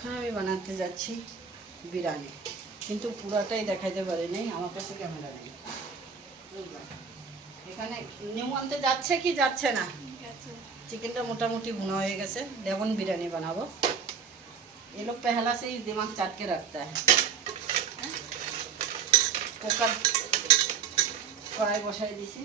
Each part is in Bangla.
এখন আমি বানাতে যাচ্ছি বিরিয়ানি, কিন্তু পুরাটাই দেখাইতে পারি নাই, আমার কাছে ক্যামেরা নেই। এখানে নেমু আনতে যাচ্ছে কি যাচ্ছে না? চিকেনটা মোটামুটি ভুনা হয়ে গেছে, লেমন বিরিয়ানি বানাবো। ये लोग पहला से ही दिमाग चाट के रखता है। कुकर कढ़ाई बसाई दीसी,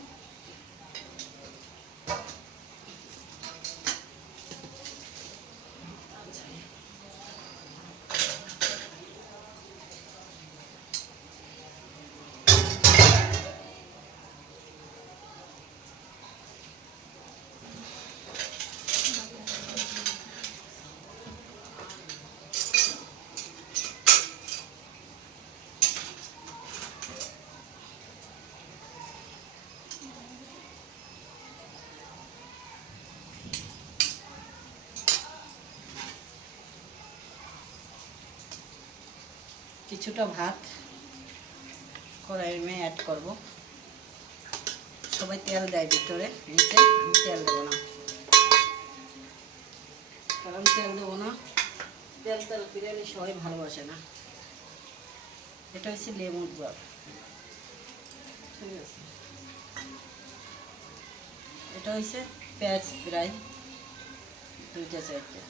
কিছুটা ভাত কড়াইয়ের মে অ্যাড করব। সবাই তেল দেয় ভিতরে, নিচে আমি তেল দেবো না, কারণ তেল দেবো না, তেল তেল বিরিয়ানি সবাই ভালোবাসে না। এটা হচ্ছে লেবুর রস, ঠিক আছে। এটা হচ্ছে পেঁয়াজ প্রায় 2-4টা।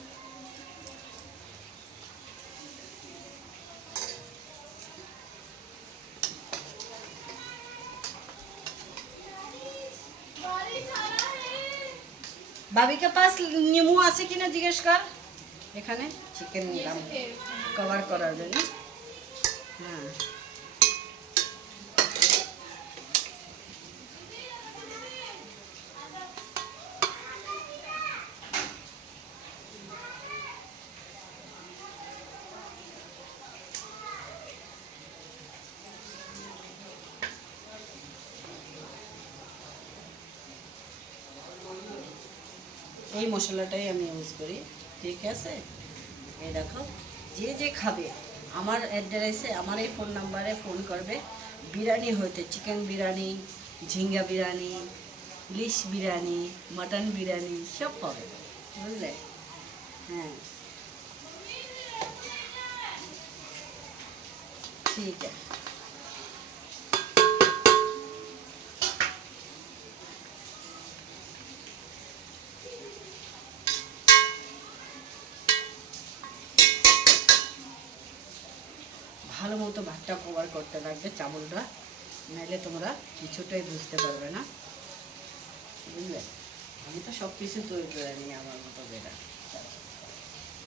भाभी के पास नींबू আছে কিনা জিজ্ঞেস কর। এখানে চিকেন নিলাম কভার করার জন্য। হ্যাঁ, এই মশলাটাই আমি ইউজ করি, ঠিক আছে। এই দেখো, যে যে খাবে আমার অ্যাড্রেসে, আমার এই ফোন নাম্বারে ফোন করবে। বিরিয়ানি হইতে চিকেন বিরিয়ানি, ঝিঙ্গা বিরিয়ানি, ইলিশ বিরিয়ানি, মটন বিরিয়ানি সব পাবে, বুঝলে। হ্যাঁ, ঠিক আছে। ভালো মতো ভাতটা কভার করতে লাগবে চাউলটা, নাইলে তোমরা কিছুটাই বুঝতে পারবে না, বুঝলে। আমি তো সব কিছু তৈরি করে নিই আমার মতো যেটা।